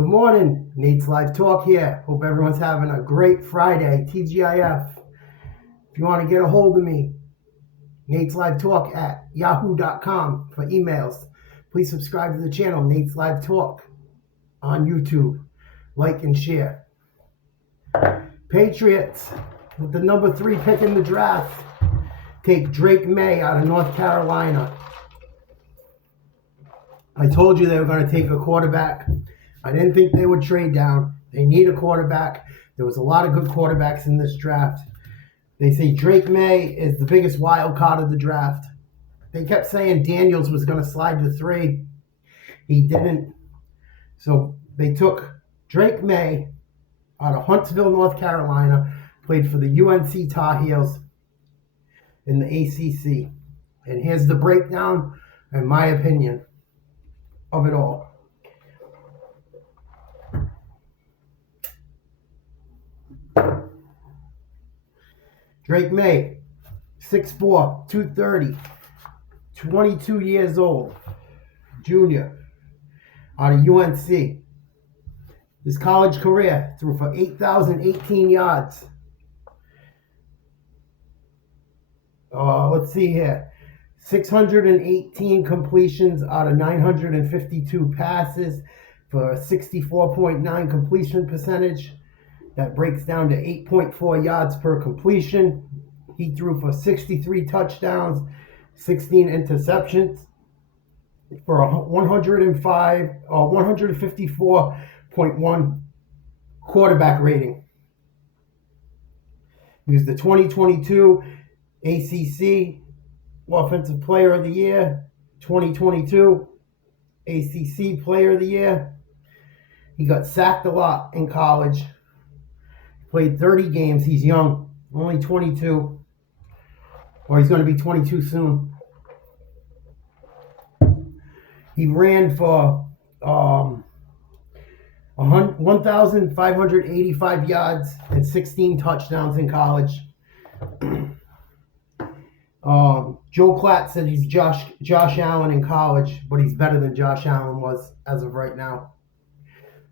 Good morning, Nate's Live Talk here. Hope everyone's having a great Friday, TGIF. If you want to get a hold of me, Nate's Live Talk at yahoo.com for emails. Please subscribe to the channel, Nate's Live Talk, on YouTube. Like and share. Patriots, with the number 3 pick in the draft, take Drake Maye out of North Carolina. I told you they were going to take a quarterback. I didn't think they would trade down. They need a quarterback. There was a lot of good quarterbacks in this draft. They say Drake Maye is the biggest wild card of the draft. They kept saying Daniels was going to slide to 3. He didn't. So they took Drake Maye out of Huntsville, North Carolina, played for the UNC Tar Heels in the ACC. And here's the breakdown, in my opinion, of it all. Drake Maye, 6'4", 230, 22 years old, junior, out of UNC. His college career threw for 8,018 yards. Let's see here. 618 completions out of 952 passes for a 64.9 completion percentage. That breaks down to 8.4 yards per completion. He threw for 63 touchdowns, 16 interceptions for a 154.1 quarterback rating. He was the 2022 ACC Offensive Player of the Year, 2022 ACC Player of the Year. He got sacked a lot in college. Played 30 games. He's young, only 22, or he's going to be 22 soon. He ran for 1,585 yards and 16 touchdowns in college. Joe Klatt said he's Josh Allen in college, but he's better than Josh Allen was as of right now.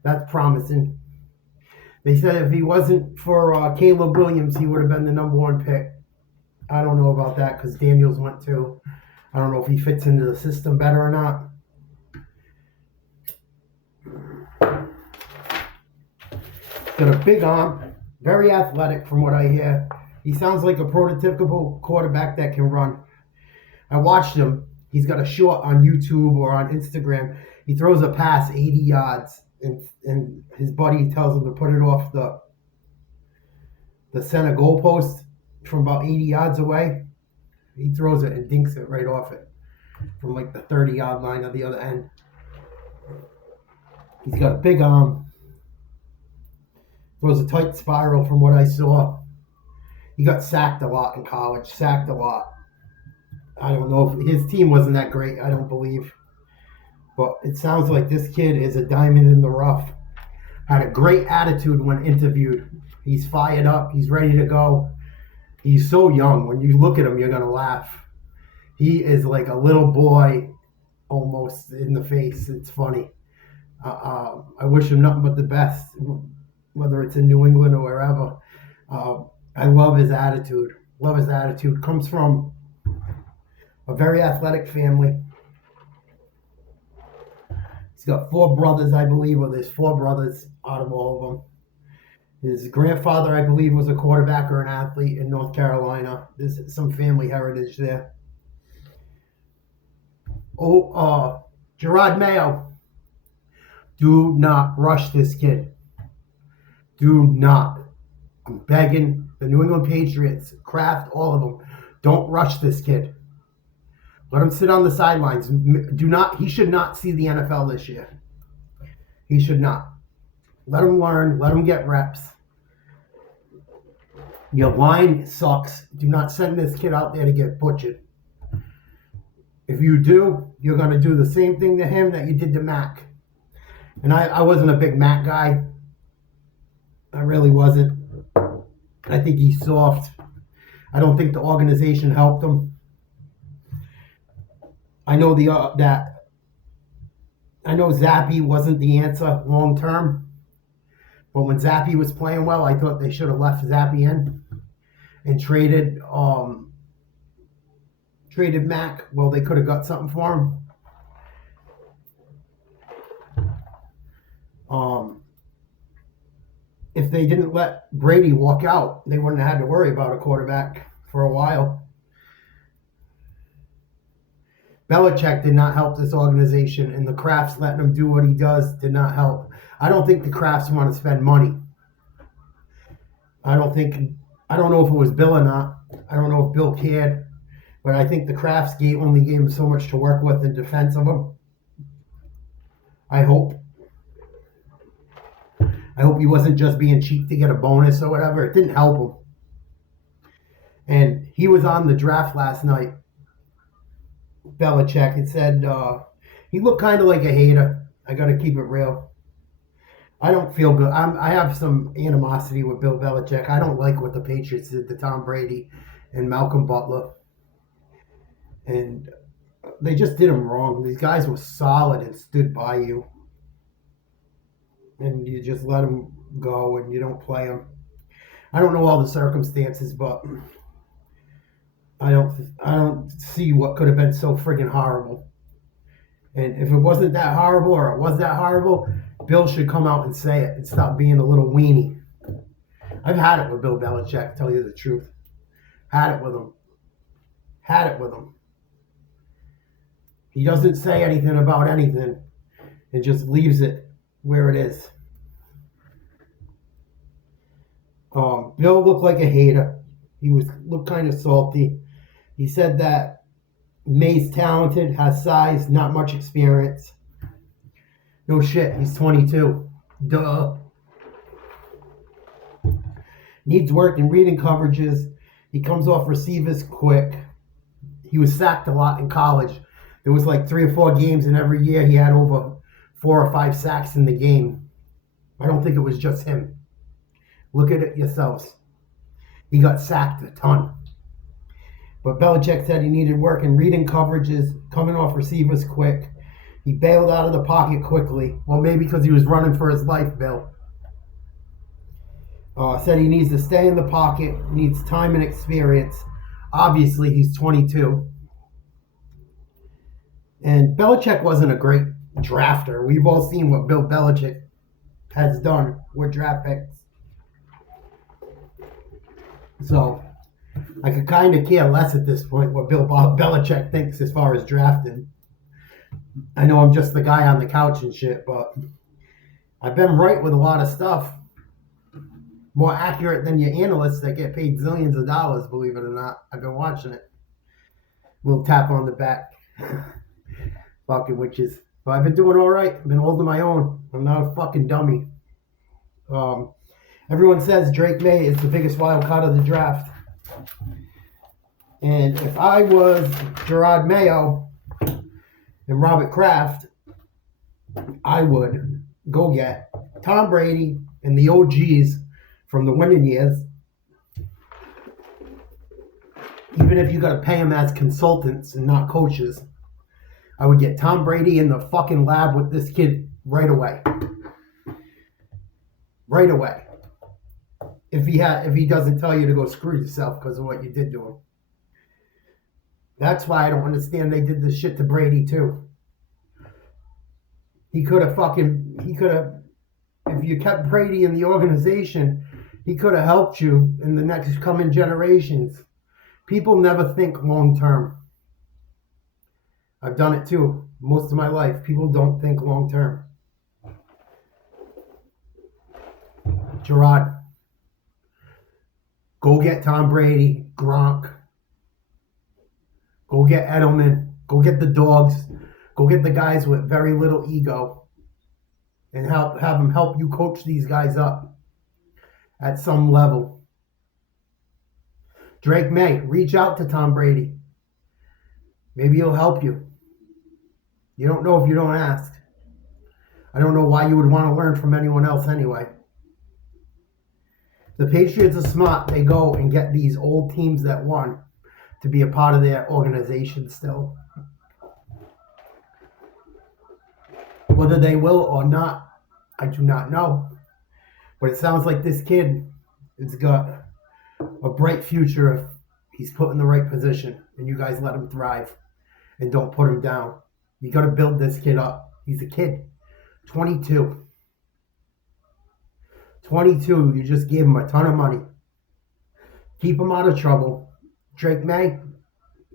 That's promising. They said if he wasn't for Caleb Williams, he would have been the number 1 pick. I don't know about that because Daniels went too. I don't know if he fits into the system better or not. Got a big arm, very athletic from what I hear. He sounds like a prototypical quarterback that can run. I watched him. He's got a short on YouTube or on Instagram. He throws a pass 80 yards. And his buddy tells him to put it off the center goalpost from about 80 yards away. He throws it and dinks it right off it from like the 30-yard line of the other end. He's got a big arm. Throws a tight spiral from what I saw. He got sacked a lot in college. Sacked a lot. I don't know if his team wasn't that great. I don't believe. But it sounds like this kid is a diamond in the rough. Had a great attitude when interviewed. He's fired up. He's ready to go. He's so young. When you look at him, you're going to laugh. He is like a little boy almost in the face. It's funny. I wish him nothing but the best, whether it's in New England or wherever. I love his attitude. Love his attitude. Comes from a very athletic family. He's got 4 brothers, I believe, or there's 4 brothers out of all of them. His grandfather, I believe, was a quarterback or an athlete in North Carolina. There's some family heritage there. Gerard Mayo. Do not rush this kid. Do not. I'm begging the New England Patriots, Kraft, all of them. Don't rush this kid. Let him sit on the sidelines. He should not see the NFL this year. He should not. Let him learn. Let him get reps. Your line sucks. Do not send this kid out there to get butchered. If you do, you're going to do the same thing to him that you did to Mac. And I wasn't a big Mac guy. I really wasn't. I think he's soft. I don't think the organization helped him. I know that I know Zappy wasn't the answer long term, but when Zappy was playing well, I thought they should have left Zappy in and traded Mac. Well, they could have got something for him. If they didn't let Brady walk out, they wouldn't have had to worry about a quarterback for a while. Belichick did not help this organization, and the Krafts letting him do what he does did not help. I don't think the Krafts want to spend money. I don't know if it was Bill or not. I don't know if Bill cared, but I think the Krafts only gave him so much to work with in defense of him. I hope he wasn't just being cheap to get a bonus or whatever. It didn't help him. And he was on the draft last night, Belichick, and said he looked kind of like a hater. I got to keep it real. I don't feel good. I have some animosity with Bill Belichick. I don't like what the Patriots did to Tom Brady and Malcolm Butler. And they just did him wrong. These guys were solid and stood by you. And you just let them go and you don't play them. I don't know all the circumstances, but I don't see what could have been so friggin' horrible. And if it wasn't that horrible or it was that horrible, Bill should come out and say it and stop being a little weenie. I've had it with Bill Belichick, tell you the truth. Had it with him. He doesn't say anything about anything and just leaves it where it is. Bill looked like a hater. He looked kind of salty. He said that Maye's talented, has size, not much experience. No shit, he's 22. Duh. Needs work in reading coverages. He comes off receivers quick. He was sacked a lot in college. There was like 3 or 4 games, and every year he had over 4 or 5 sacks in the game. I don't think it was just him. Look at it yourselves. He got sacked a ton. But Belichick said he needed work in reading coverages, coming off receivers quick. He bailed out of the pocket quickly. Well, maybe because he was running for his life, Bill. Said he needs to stay in the pocket, needs time and experience. Obviously, he's 22. And Belichick wasn't a great drafter. We've all seen what Bill Belichick has done with draft picks. So, I could kind of care less at this point what Bill Belichick thinks as far as drafting. I know I'm just the guy on the couch and shit, but I've been right with a lot of stuff. More accurate than your analysts that get paid zillions of dollars, believe it or not. I've been watching it. Little tap on the back. Fucking witches. But I've been doing all right. I've been holding my own. I'm not a fucking dummy. Everyone says Drake Maye is the biggest wild card of the draft. And if I was Gerard Mayo and Robert Kraft, I would go get Tom Brady and the OGs from the winning years. Even if you got to pay them as consultants and not coaches, I would get Tom Brady in the fucking lab with this kid right away. Right away. If he doesn't tell you to go screw yourself because of what you did to him. That's why I don't understand they did this shit to Brady too. He could have, if you kept Brady in the organization, he could have helped you in the next coming generations. People never think long term. I've done it too, most of my life. People don't think long term. Gerard, go get Tom Brady, Gronk. Go get Edelman. Go get the dogs. Go get the guys with very little ego. And have them help you coach these guys up at some level. Drake Maye, reach out to Tom Brady. Maybe he'll help you. You don't know if you don't ask. I don't know why you would want to learn from anyone else anyway. The Patriots are smart. They go and get these old teams that won to be a part of their organization still. Whether they will or not, I do not know. But it sounds like this kid has got a bright future if he's put in the right position and you guys let him thrive and don't put him down. You got to build this kid up. He's a kid. 22. 22. You just gave him a ton of money. Keep him out of trouble. Drake Maye,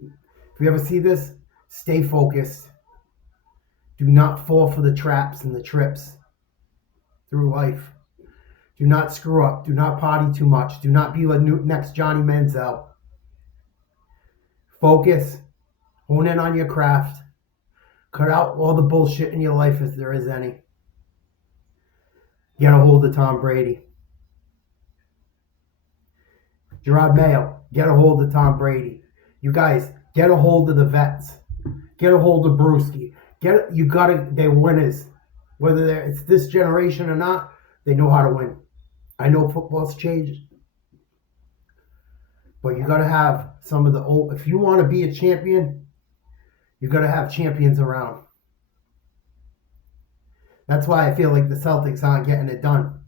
if you ever see this, stay focused. Do not fall for the traps and the trips through life. Do not screw up. Do not party too much. Do not be like next Johnny Manziel. Focus. Hone in on your craft. Cut out all the bullshit in your life if there is any. Get a hold of Tom Brady. Drake Mayo, get a hold of Tom Brady. You guys, get a hold of the vets. Get a hold of Brewski. They're winners. Whether it's this generation or not, they know how to win. I know football's changed. But you got to have some of the old. If you want to be a champion, you got to have champions around. That's why I feel like the Celtics aren't getting it done.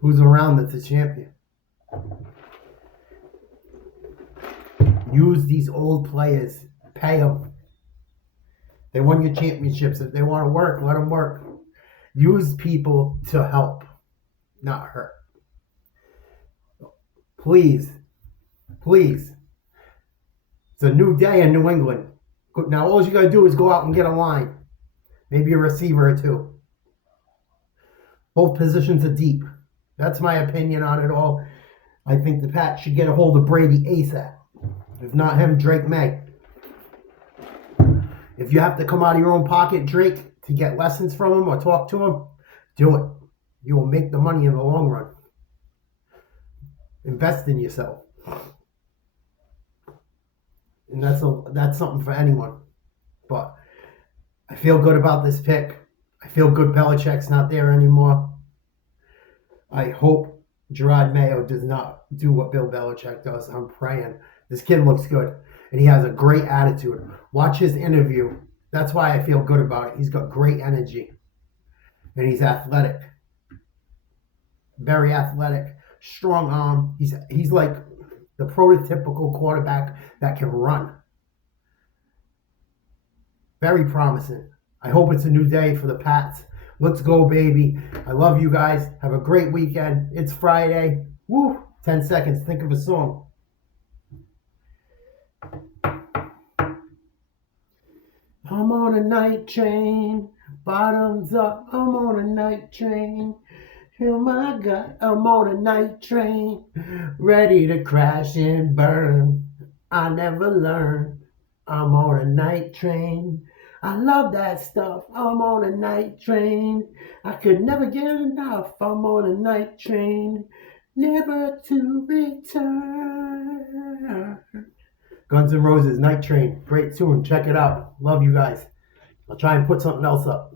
Who's around that's a champion? Use these old players. Pay them. They won your championships. If they want to work, let them work. Use people to help, not hurt. Please. Please. It's a new day in New England. Now all you got to do is go out and get a line. Maybe a receiver or two. Both positions are deep. That's my opinion on it all. I think the Pats should get a hold of Brady ASAP. If not him, Drake Maye. If you have to come out of your own pocket, Drake, to get lessons from him or talk to him, do it. You will make the money in the long run. Invest in yourself. And that's something for anyone. But I feel good about this pick. I feel good Belichick's not there anymore. I hope Drake Maye does not do what Bill Belichick does. I'm praying. This kid looks good. And he has a great attitude. Watch his interview. That's why I feel good about it. He's got great energy. And he's athletic. Very athletic. Strong arm. He's like the prototypical quarterback that can run. Very promising. I hope it's a new day for the Pats. Let's go, baby. I love you guys. Have a great weekend. It's Friday. Woo! 10 seconds. Think of a song. I'm on a night train. Bottoms up. I'm on a night train. Oh my God, I'm on a night train. Ready to crash and burn. I never learn. I'm on a night train. I love that stuff. I'm on a night train. I could never get enough. I'm on a night train. Never to return. Guns N' Roses, Night Train. Great tune. Check it out. Love you guys. I'll try and put something else up.